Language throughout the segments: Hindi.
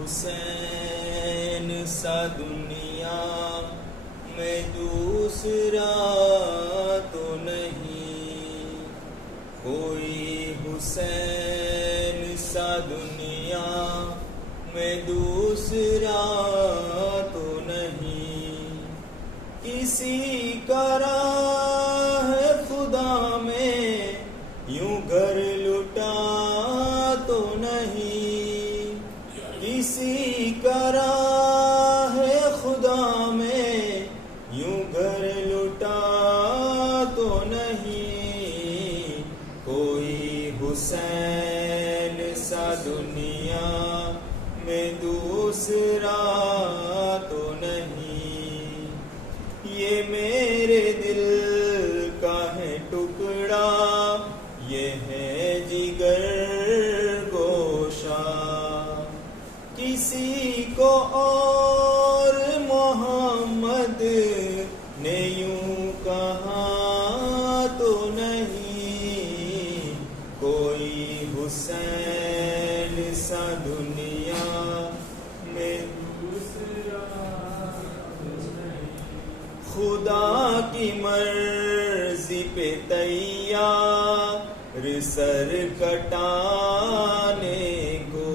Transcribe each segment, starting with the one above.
हुसैन सा दुनिया में दूसरा तो नहीं, कोई हुसैन सा दुनिया में दूसरा तो नहीं। किसी का राह खुदा में यूं घर लुटा तो नहीं, किसी का राह खुदा में यूं घर लुटा तो नहीं। कोई हुसैन सा दुनिया में दूसरा तो नहीं। ये मेरे दिल का है टुकड़ा, ये है जिगर गोशा। किसी को और मोहम्मद ने यूं कहा तो नहीं, कोई हुसैन सा दुनिया में दूसरा तो नहीं। खुदा की मर्जी पे तैयार सर कटाने को,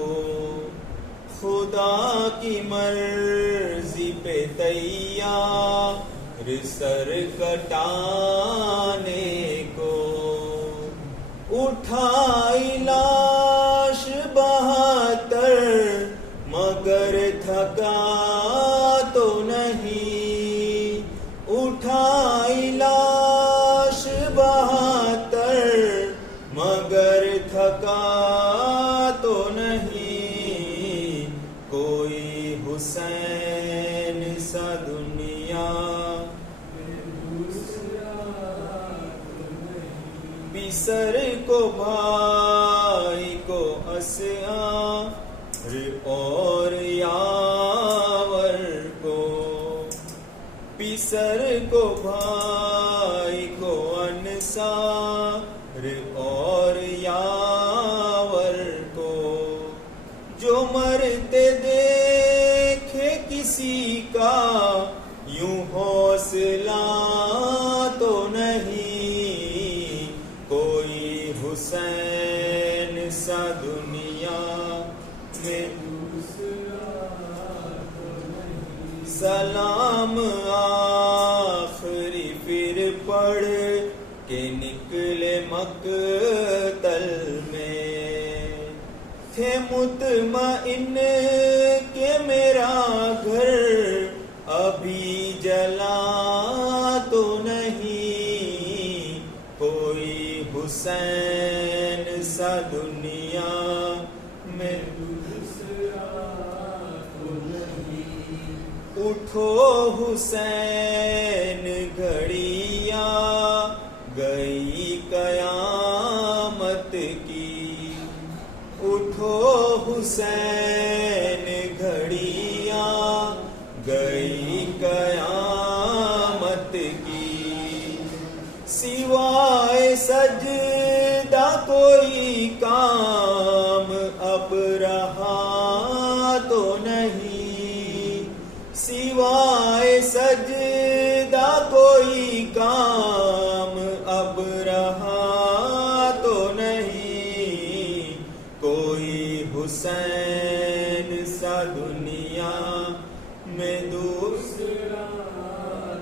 खुदा की मर्जी पे तैयार सर कटाने को। उठाई लाश 72 मगर थका तो नहीं, उठाई लाश 72 मगर थका तो नहीं। कोई हुसैन सा दुनिया में दूसरा तो नहीं। बिसर को भाई को अस्यार और यावर को, बिसर को भाई को अनसार और यावर को। जो मरते देखे किसी का यूं हौसला तो नहीं, कोई हुसैन सा दुनिया में दूसरा तो नहीं। सलाम आखिरी फिर पढ़ के निकले मकतल में, थे मुतमइन के मेरा घर अभी जला तो नहीं। कोई हुसैन सा दुनिया में दूसरा तो नहीं। उठो हुसैन घड़िया गई कयामत की, उठो हुसैन घड़िया गई कयामत की। सिवाय सजदा कोई काम अब रहा तो नहीं, सिवाय सजदा कोई काम अब रहा तो नहीं। कोई हुसैन सा दुनिया में दूसरा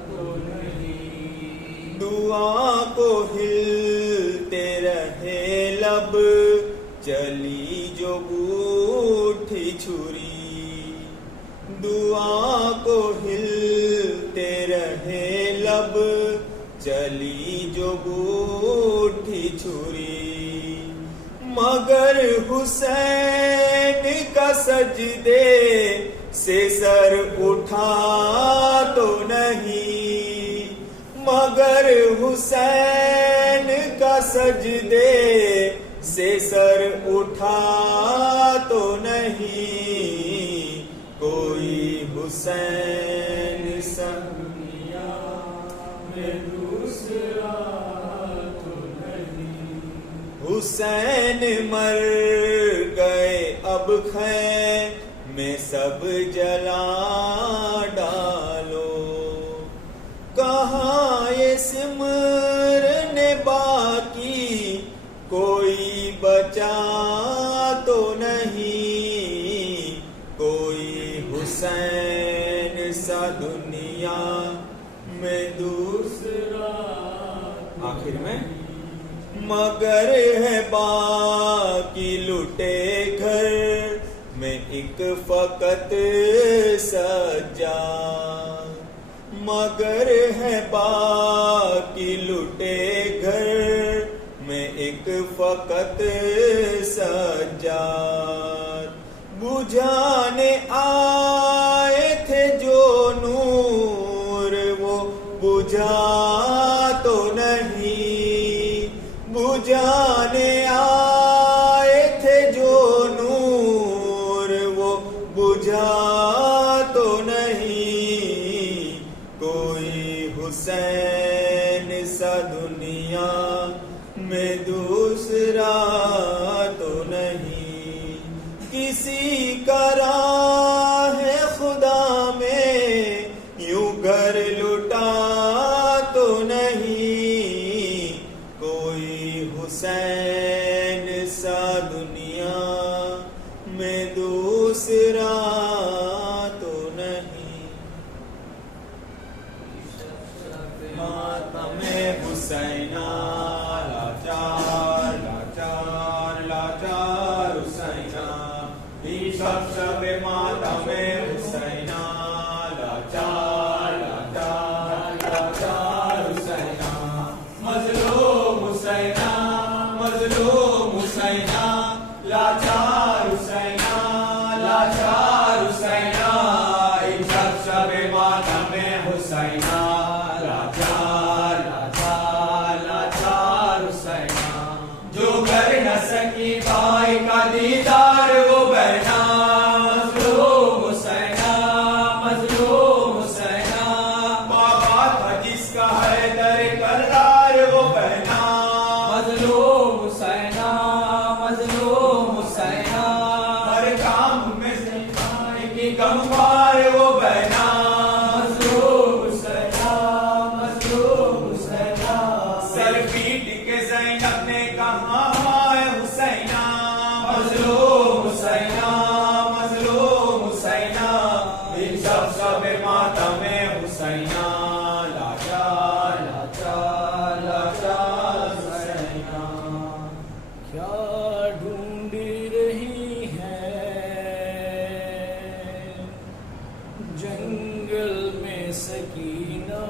तो नहीं। दुआ को हिलते रहे लब चली जो बूठी छुरी, दुआ को हिलते रहे लब चली जो बूठी छुरी। मगर हुसैन का सजदे से सर उठा तो नहीं, मगर हुसैन का सजदे से सर उठा तो नहीं। कोई हुसैन सा दुनिया में दूसरा तो नहीं। हुसैन मर गए अब खैर में सब जला डालो। कहाँ ये सिमरन बाकी कोई बचा तो नहीं, कोई हुसैन सा दुनिया में दूसरा। आखिर में मगर है बाकी लुटे घर में एक फकत सज्जा। मगर है बाकी लुटे घर में एक फकत सज्जा। बुझाने आए थे जो नूर वो बुझा तो नहीं, बुझाने आए थे जो नूर वो बुझा तो नहीं, कोई हुसैन सा दुनिया में दूसरा तो नहीं। किसी का राह है खुदा में यूं घर लुटा तो नहीं, कोई हुसैन सा दुनिया में दूसरा तो नहीं। मातम हुसैना लाचार लाचार लाचार हुसैना, शब मातम हुसैना लाचार लाचार लाचार हुसैना। मजलूम हुसैना मजलूम हुसैना, लाचार हुसैना लाचार हुसैना। शब मातम हुसैना लाचार लाचार लाचार हुसैना। जो कर न सकी भाई का दीदार वो बहना, मजलूम हुसैना मजलूम हुसैना। बाबा था जिसका हैदर करार वो बहना, मजलूम हुसैना मजलूम हुसैना। हर काम में सिपाही की गमवार वो बहना, मजलूम हुसैना मजलूम हुसैना। सर पीट के ज़ैनब ने कहा हाय हुसैना, मजलूम हुसैना मजलूम हुसैना। इन शब मातम हुसैना लाचार लाचार लाचार हुसैना। क्या ढूंढ रही है जंगल में सकीना,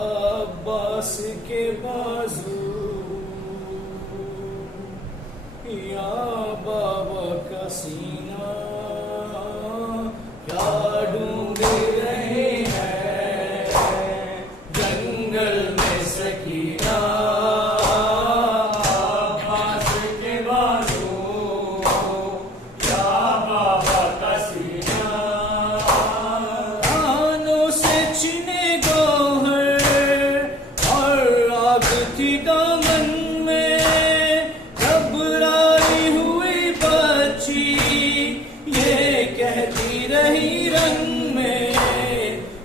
अब्बास के बाजू या बाबा का सीना। क्या ढूंढ रहे हैं जंगल में सकीना, अब्बास के बाजू या बाबा का सीना। कानों से छिने गौहर और आग थी दामन में, घबराई हुई बच्ची ये कहती रही रंग में,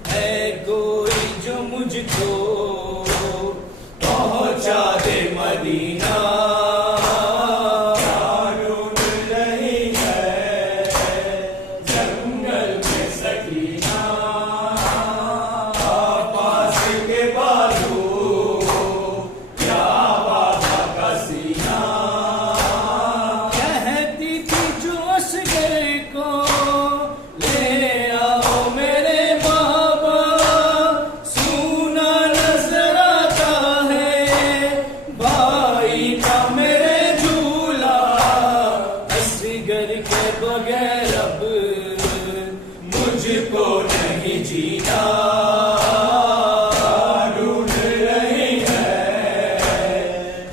है कोई जो मुझको पहुंचा दे मदीना। क्या ढूंढ रही है जंगल में सकीना, अब्बास के बाजू या बाबा का सीना। कहती थी जो असगर को ले आओ मेरे बाबा, सूना नजर आता है भाई का मेरे झूला। असगर के बगैर अब मुझको नहीं जीना। ढूंढ रही है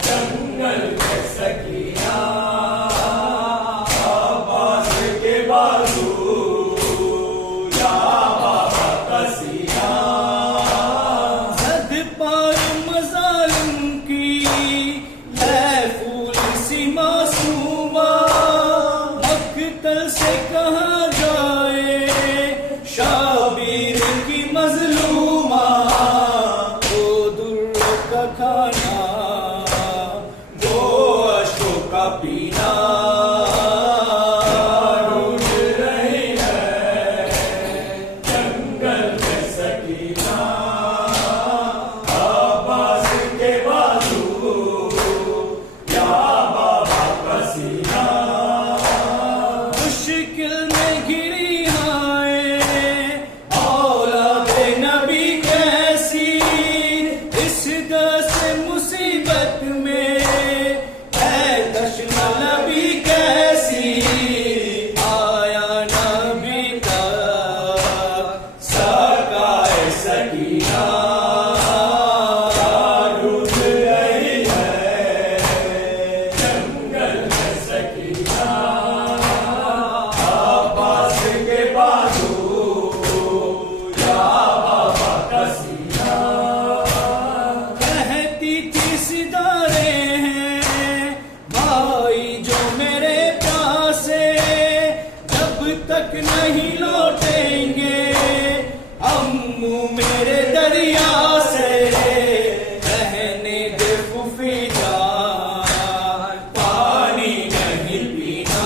जंगल में सकीना, अब्बास के बाजू या बाबा का सीना। जद पार मजालिम की है फूल सी मासूमा, सकीना अब्बास के बाजू या बाबा का सीना। कहती थी सितारे हैं भाई जो मेरे प्यासे, जब तक नहीं लौटेंगे अम्मू मेरे दरिया से, रहने दे फूफी जान पानी नहीं पीना।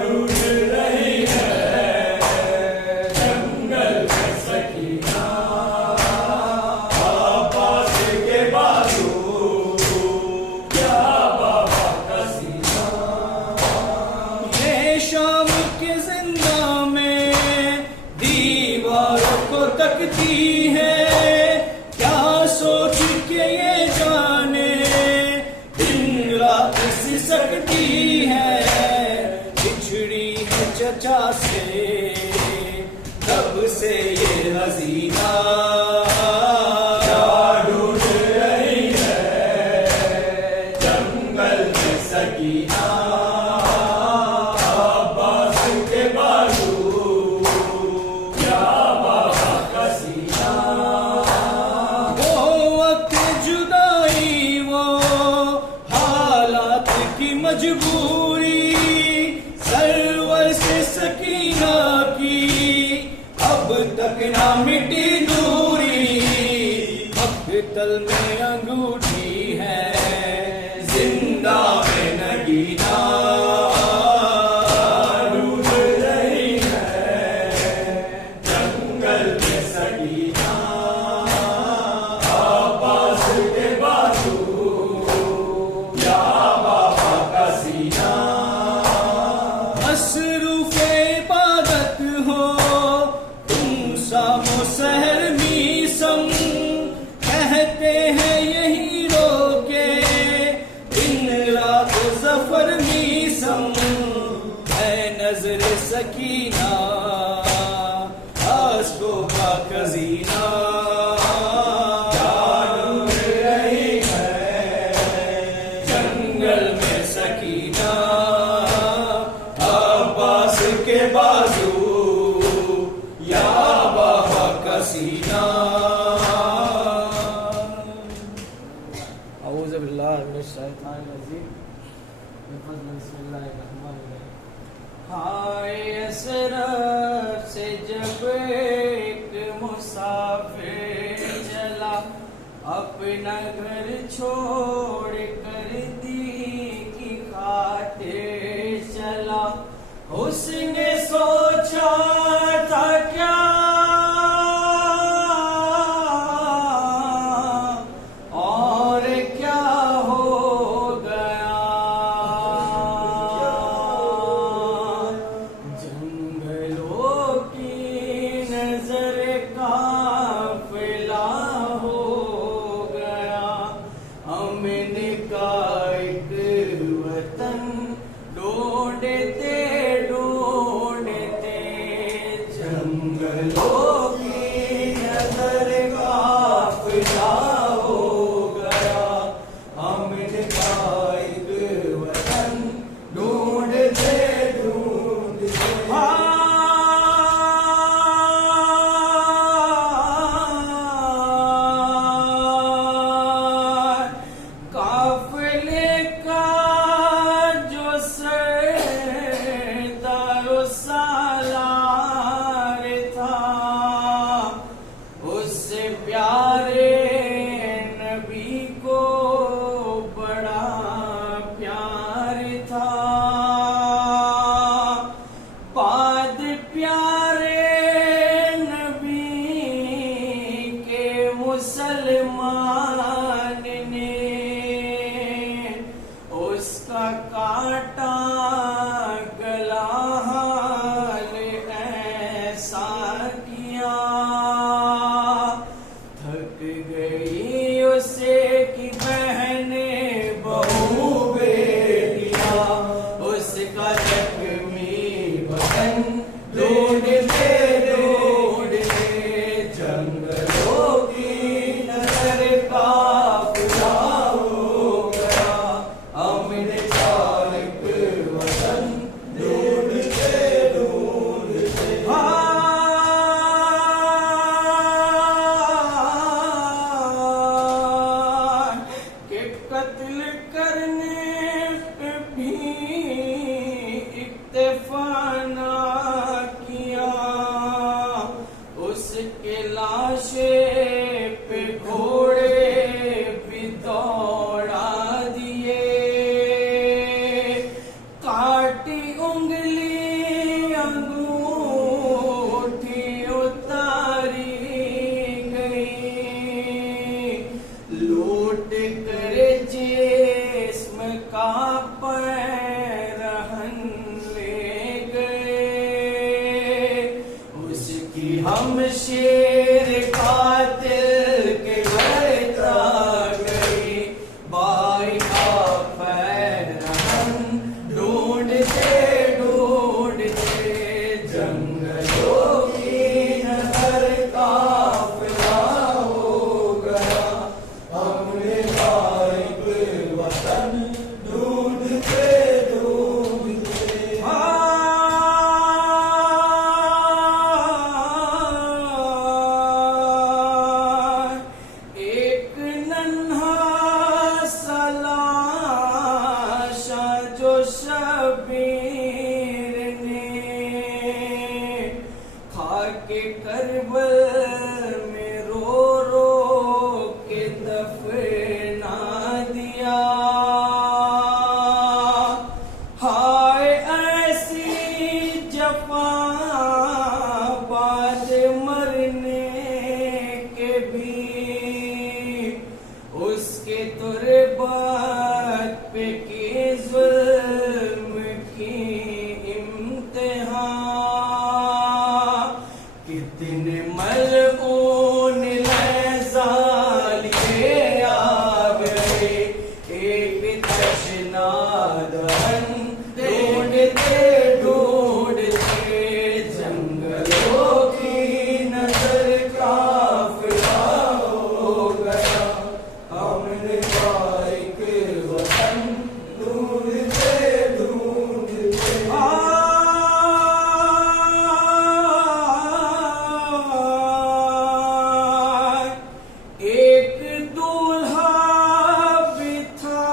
ढूंढ रही है जंगल में सकीना अब्बास के बाजू या बाबा का सीना। ये शाम के जिंदा में दीवारों को तकती है, क्या सोच के ये जाने दिन रात सिसकती है। बिछड़ी है चचा से तब से ये हसीना, ढूंढ रही है जंगल में सकीना अब्बास के बाजू या बाबा का सीना। वो वक्त जुदाई वो हालात की मजबूरी, सरवर से सकीना की अब तक ना मिटी दूरी। मक्तल में अंगूठी है जिंदा में नगीना, ढूंढ रही है जंगल में सकीना अब्बास के बाजू या बाबा का सीना। मसरूफ इबादत हो तुम सामो सहर मीसम, कहते हैं यही रोके दिन रात जफर मीसम। है नजर सकीना आसो का खजीना, ढूंढ रही है जंगल में सकीना अब्बास के बाजू या बाबा का सीना। औज़ु बिल्लाहि मिनश शैतानिर रजीम। बिस्मिल्लाहिर्रहमानिर्रहीम। हाय असरफ से जब एक मुसाफिर चला, अपना घर छोड़ कर दी की खातिर चला। उसने सोचा था क्या और क्या हो गया, जंगलों की नजर काफिला हो गया। हमने का एक वतन ढूंढते ढूंढते, जंगलों की नजर काफिला हो गया। हमने का एक वतन ढूंढते ढूंढते काफिले का जो सरदारो सालार था, उससे प्यारे नबी को बड़ा प्यार था। बाद प्यारे नबी के मुसलमान ने उसका काटा गला हाल ऐसा किया। थक गई उसे की बहने बहू बेटियां, उसका जख्मी बदन ढूंढते ढूंढते जंगलों की नजर काफिला हो गया। हमने पैरहन ले गए, उसकी हम शेर कातिल के घर तक गए। भाई का पैरहन ढूंढते ढूंढते जंगलों की नजर काफिला हो गया। अपने भाई के वतन ढूंढते ढूंढते एक नन्हा सा लाशा जो शबीर ने खाके करबल में रो रो के दफना दिया। हाय ऐसी जफा बाद मरने के भी, उसके तुरबत पे की जुल्म की इम्तिहान। कितने मलऊन लहज़ालिए आ गए, एक तशना दहन ढूंढते ढूंढते जंगलों की नजर काफिला हो गया। अपने भाई के वतन ढूंढते ढूंढते एक दूल्हा भी था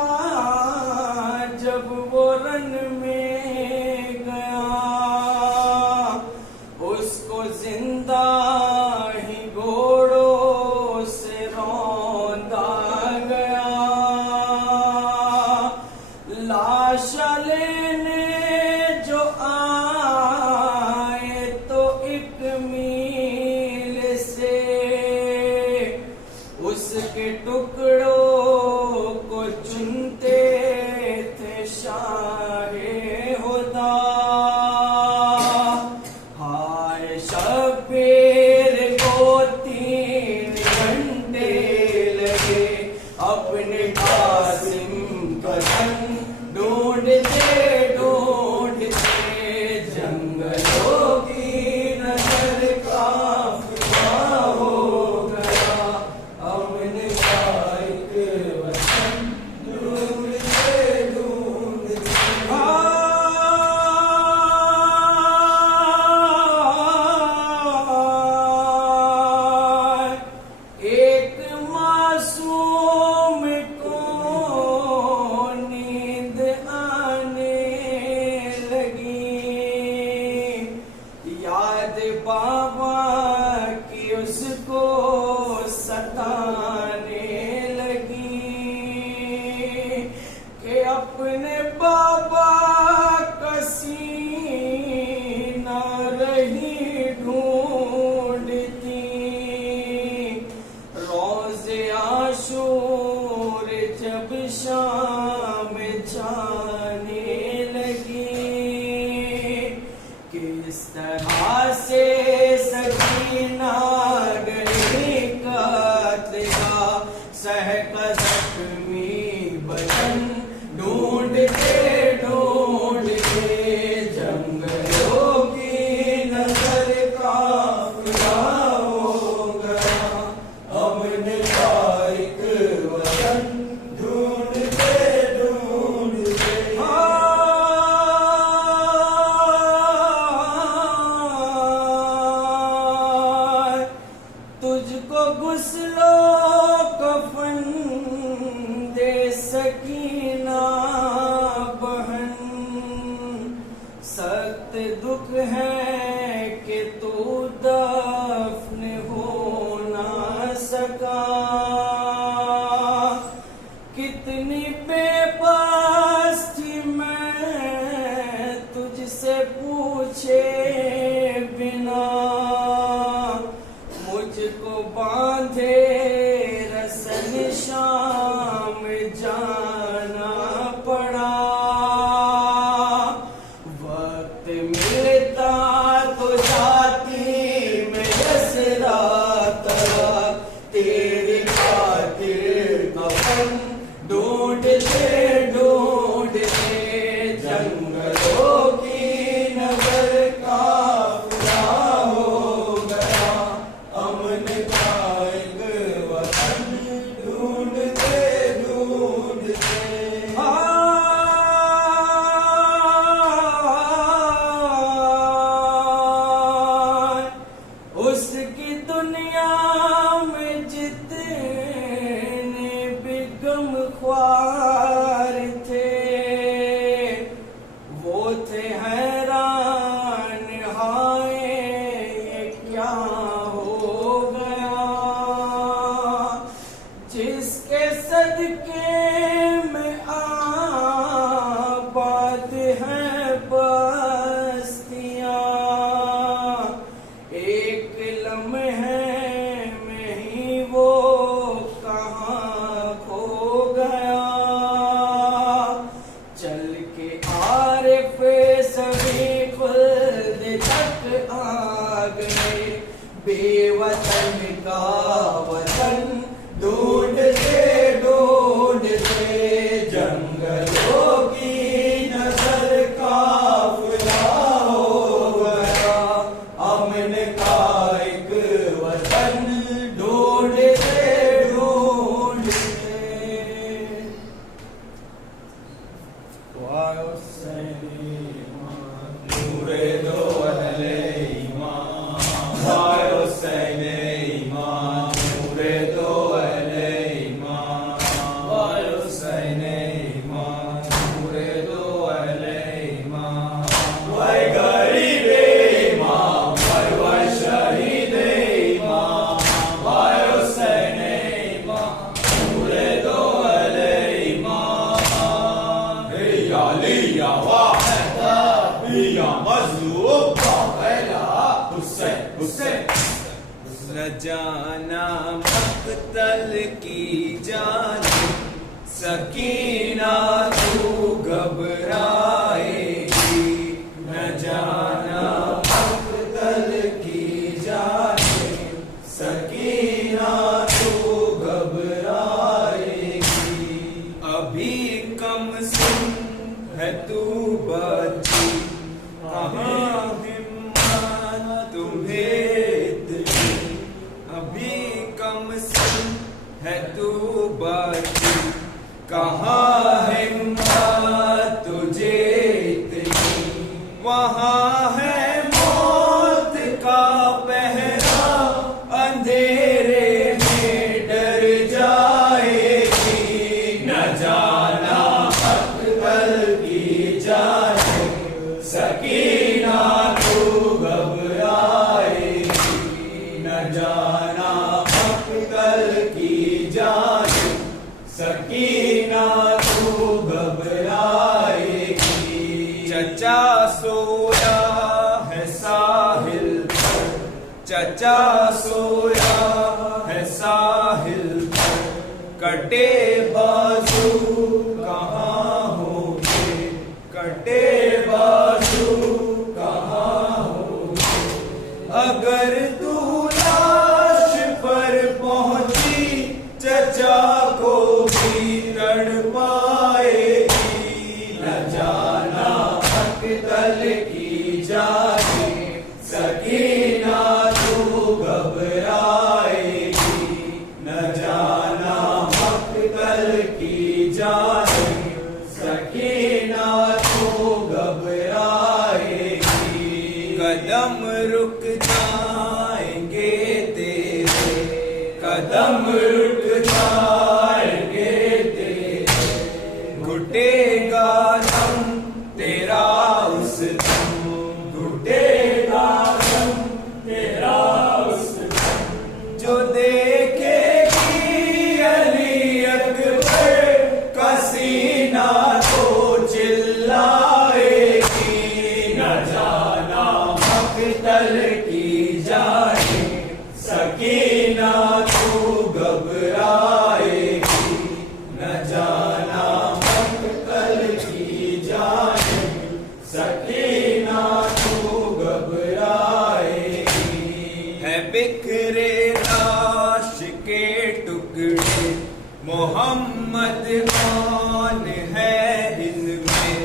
जब वो रन में गया, उसको जिंदा ही घोड़ों से रौंदा गया। लाशा लेने जो आए तो एक मील से उसके टुकड़ों को चुनते थे शाहे खुदा। हाय शबीर को 3 घंटे लगे अपने कासिम का धन ढूंढते ढूंढते जंगलों की नजर काफिला हो गया। अपने भाई के वतन ढूंढते ढूंढते एक मासूम को नींद आने लगी, याद बाबा की उसको सताने लगी कि अपने बाबा का सीना रही ढूंढती। रोज़े आशूर जब शाम जाने लगी, किस तरह से सकीना गई कातिल का सहका जख्मी बदन ढूंढते ढूंढते जंगलों की नजर काफिला हो गया। अपने भाई के वतन ढूंढते ढूंढते तुझको गुस्लो कफन दे सकीना बहन, सख्त दुख है कि तू दफन हो ना सका। कितनी बेबस थी मैं तुझसे पूछे बिना, मुझको बांधे रसन शाम जाना पड़ा। के आरिफ सभी खुल्द तक आ गए। बेवतन का वतन ढूंढते ढूंढते जंगलों की नजर काफिला हो गया। अमन का एक वतन ढूंढते ढूंढते। वाह नूरे दो अहले ईमान, वाह हुसैन ईमान, नूरे दो अहले ईमान, वाह हुसैन ईमान, नूरे दो अहले ईमान, वाह गरीबे ईमान, वाह शहीद ईमान, वाह हुसैन ईमान, नूरे दो अहले ईमान। या लिया वाहिदा या मज़लूम पहला हुसैन हुसैन। न जाना मक़तल की जाने सकीना तू घबराएगी। न जाना मक़तल की जाने सकीना तू घबराएगी। अभी कम सुन है तू बच्ची, कहाँ हिम्मत तुम्हें इतनी। अभी कम सुन है तू बच्ची, कहाँ हिम्मत तुझे इतनी। वहाँ है मौत का पहरा, अंधेरे में डर जाएगी। न जाना मक़तल की जाने सकीना तू घबराएगी। न जाना मक़तल की जाने सकीना तू घबराएगी। चचा सोया है साहिल पर, चचा सोया है साहिल पर। कटे बाजू कहाँ होंगे, कटे बाजू कहाँ होंगे। अगर तू लाश पर पहुंची चचा को भी तड़पाएगी। न जाना मक़तल की जाने सकीना तू घबराएगी। न जाना मक़तल की जाने सकीना तू घबराएगी। कदम रुक जाएंगे तेरे, कदम रुक जाएंगे तेरे। घुटेगा दम तेरा उस दम, घुटेगा दम तेरा उस दम। जो देखेगी अली अकबर का सीना तो चिल्लाएगी। न जाना मक़तल की जाने सकीना तू घबराएगी। न जाना मक़तल की जाने सकीना तू घबराएगी। है बिखरे लाश के टुकड़े, मोहम्मद कौन है इनमें।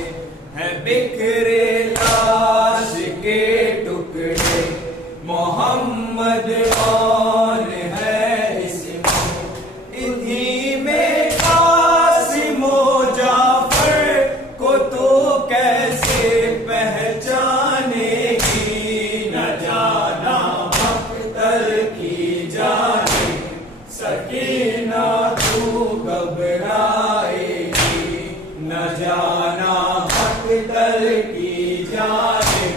है बिखरे लाश के टुकड़े, मोहम्मद कौन है इसमें। इन्हीं में कासिम व जाफर को तो कैसे पहचानेगी। न जाना मक़तल की जाने सकीना तू घबराएगी। न जाना मक़तल की जाने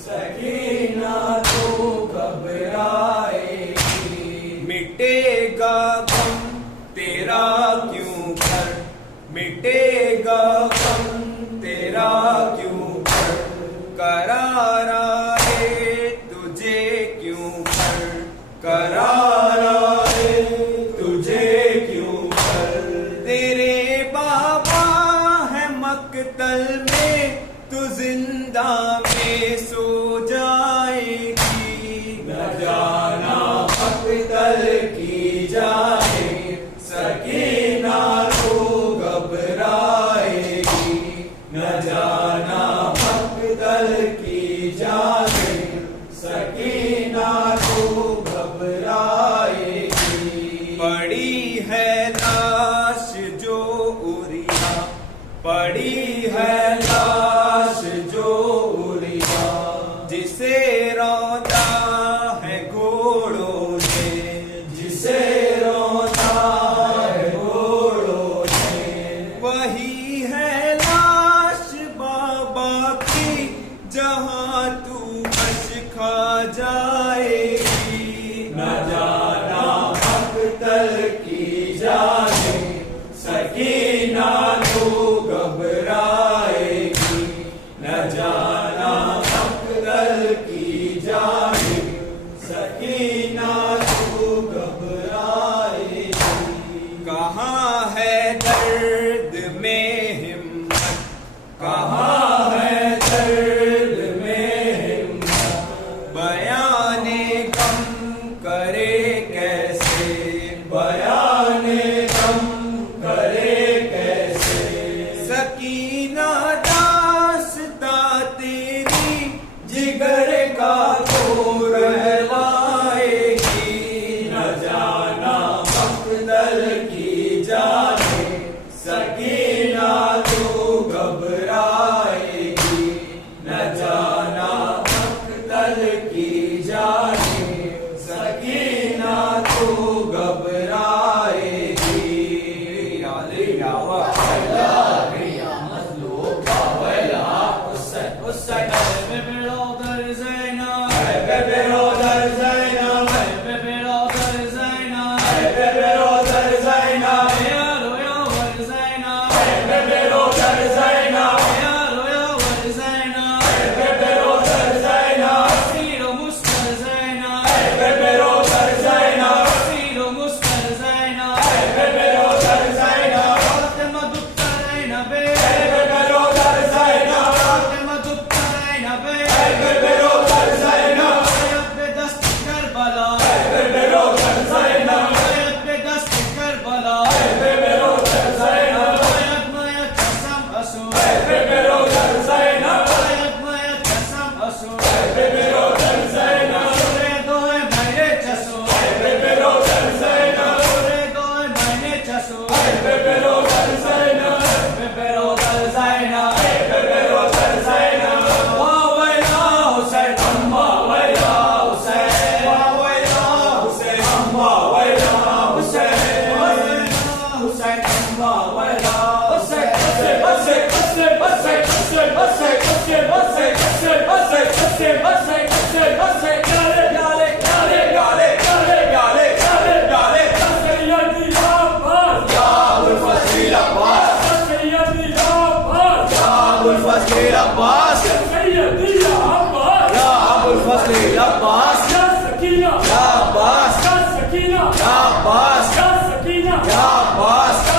सकीना तू घबराएगी। मिटेगा गम तेरा क्यों कर, मिटेगा गम तेरा क्यों कर। करारा है तुझे क्यों कर, करारा है तुझे क्यों कर। तेरे बाबा है मक़तल जाने तू जिंदा में सो जाएगी, न जाना मक्तल की जाने सकीना तो घबराएगी, न जाना मक्तल की जाने सकीना तो घबराएगी। पड़ी है लाश जो उरिया, पड़ी है लाश जो उरिया, जिसे रौंदा है घोड़ों ने, जिसे रोता है घोड़ों ने, वही है लाश बाबा की जहां तू बश खा जाएगी, न जाना मक्तल की जाने सकीना तो घबराएगी, न जाना मक्तल की जाने सकीना तो घबराएगी। कहाँ है दर्द में हिम्मत, कहाँ है दर्द में हिम्मत, बयाने गम करे कैसे, बयाने गम करे कैसे, सकीना दास्ता तेरी जिगर का तो रहलाएगी, न जाना मक्तल की जाने सकीना तो घबराएगी, न जाना मक्तल की जाने सकीना तो घबराएगी। या बास